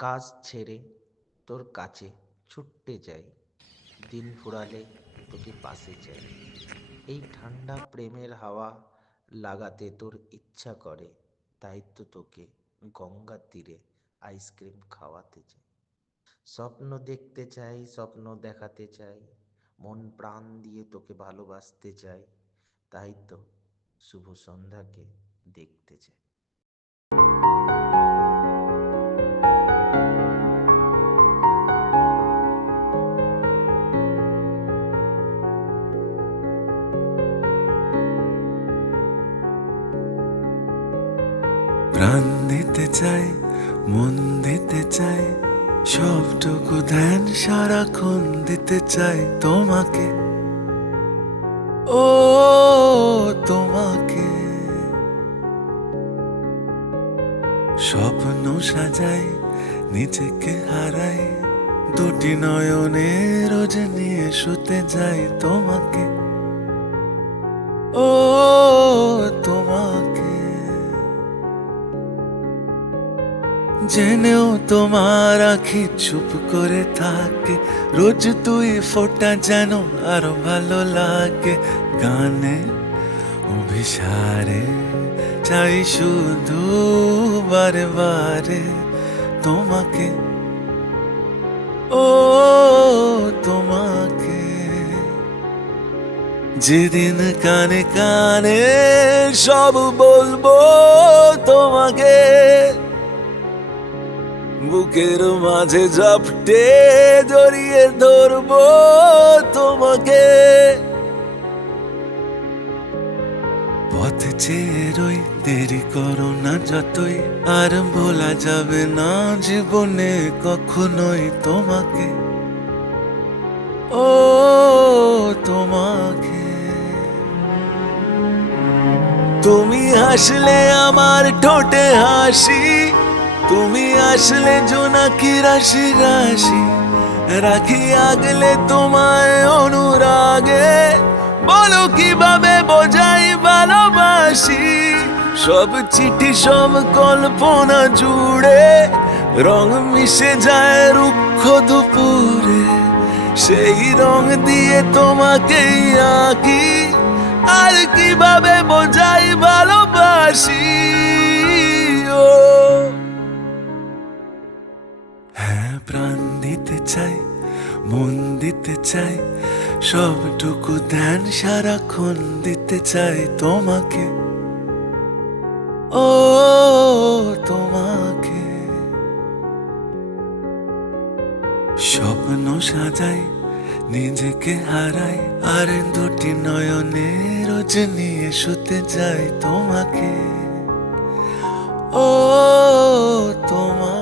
কাজ ছেড়ে তোর কাছে ছুটতে যাই, দিন ফুরালে তোকে পাশে চাই। এই ঠান্ডা প্রেমের হাওয়া লাগাতে তোর ইচ্ছা করে, তাই তো তোকে গঙ্গার তীরে আইসক্রিম খাওয়াতে চাই। স্বপ্ন দেখতে চাই, স্বপ্ন দেখাতে চাই, মন প্রাণ দিয়ে তোকে ভালোবাসতে চাই, তাই তো শুভ সন্ধ্যাকে দেখতে চাই। প্রাণ দিতে চাই, মন দিতে চাই, সবটুকু ধ্যান সারাক্ষণ দিতে চাই তোমাকে, ও তোমাকে। স্বপ্ন সাজাই, নিজেকে হারাই, দুটি নয়নে রোজ নিয়ে শুতে যাই তোমাকে, ও তোমাকে। জেনেও তোমার আখি চুপ করে থাকে, রোজ তুই ফোঁটা যেন আরো ভালো লাগে। গানে অভিসারে চাই শুধু বারে বারে তোমাকে, ও তোমাকে। যেদিন কানে কানে সব বলবো তোমাকে, বুকের মাঝে ঝাপটে জড়িয়ে ধরবো তোমাকে। পথ চেয়ে রই, দেরি করো না যতই, আর ভোলা যাবে না জীবনে কখনোই তোমাকে, ও তোমাকে। তুমি হাসলে আমার ঠোঁটে হাসি, তুমি আসলে জোনাকি রাশি রাশি, রাখি আগলে তোমায় অনুরাগে, বলো কিভাবে বোঝাই ভালোবাসি। সব চিঠি সব কল্পনা জুড়ে রং মিশে যায় রুক্ষ দুপুরে, সেই রং দিয়ে তোমাকেই আঁকি, আর কিভাবে বোঝাই ভালোবাসি। ও হ্যাঁ, প্রাণ দিতে চাই, মন দিতে চাই, সবটুকু ধ্যান সারাক্ষণ দিতে চাই তোমাকে, ও তোমাকে। স্বপ্ন সাজাই, নিজেকে হারাই, আর দুটি নয়নে রোজ নিয়ে শুতে যাই তোমাকে, ও তোমাকে।